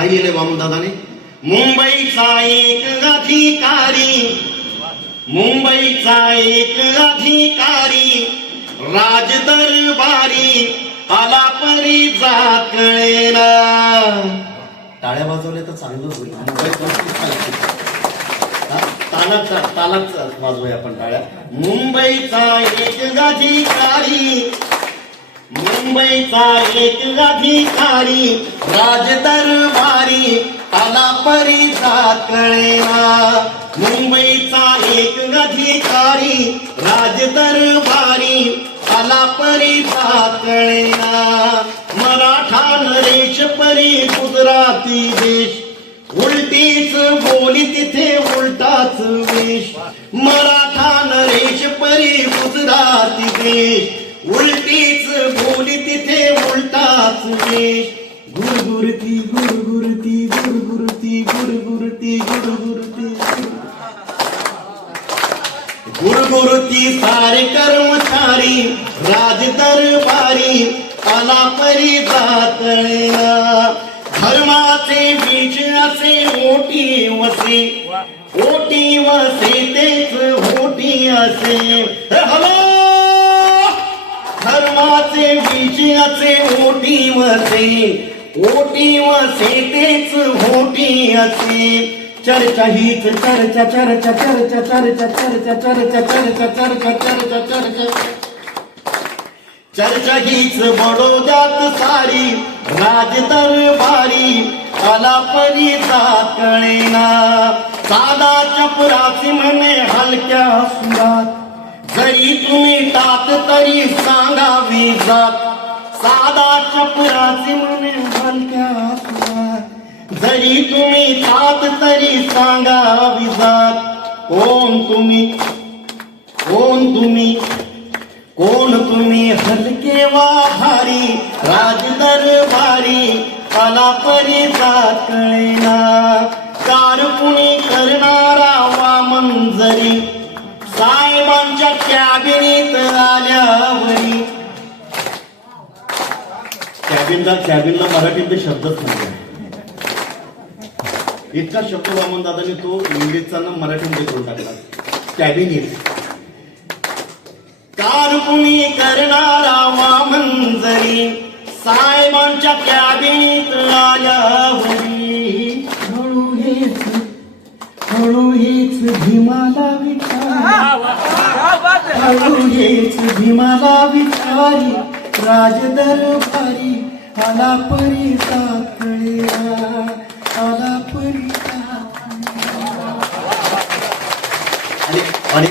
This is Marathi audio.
काय लिहिलंय वामनदादाने? मुंबईचा एक अधिकारी, मुंबईचा एक अधिकारी राजदरबारी आला परी जात कळेना. टाळ्या वाजवल्या तर चांगलं होईल. तालाच वाजवूया आपण टाळ्या. मुंबईचा एक अधिकारी, मुंबईचा एक अधिकारी राजदरबारी आला परी जात कळेना. मुंबईचा एक अधिकारी राजदरबारी आला परी जात कळेना. मराठा नरेश परी गुजराती देश उलटीच बोली तिथे उलटाच वेश. मराठा नरेश परी गुजराती देश उलटीच बोली तिथे उलटाच वेश. गुरगुरती गुरगुरती गुरगुरती गुरगुरती गुरगुरती गुरगुरती सारे कर्मचारी राजदरबारी आला परी जात कळेना. धर्माचे बीज असे मोठी वसे, ओटी वसे तेच होटी असे. हॅलो, धर्माचे बीज असे मोठी वसे, ओटी वसे तेच होटी असे. चर्चा हीच चर्चा चर्चा चर्चा चर्चा चर्चा चर्चा चर्चा चर्चा चर्चा चर्चा चर्चा हीच बडोद्यात सारी राजदरबारी आला परी जात कळेना. साधा चपरासी म्हणे हलक्या सुरात, जरी तुम्ही तात तरी सांगावी जात. साधा चपरासी म्हणे हलक्या सुरात, जरी तुम्ही तात तरी सांगावी जात. कोण तुम्ही, कोण तुम्ही, कोण तुम्ही हलके वा भारी राजदरबारी आला परी जात कळेना. कारकुनी करणारा वामन जरी साहेबांच्या कॅबिनीत आल्यावरी. कॅबिनला मराठीत शब्दच नाही. इतका शब्द वामनदादांनी तो इंग्लिशचा मराठीमध्ये करून टाकला. कॅबिनेट. कारकुनी करणारा वामन जरी साहेबांच्या कॅबिनेट आल्यावरी. हळू हेच भीमाला विचारी, हळू हेच भीमाला विचारी राजदरबारी आला परी जात कळेना. आला परी जात. आणि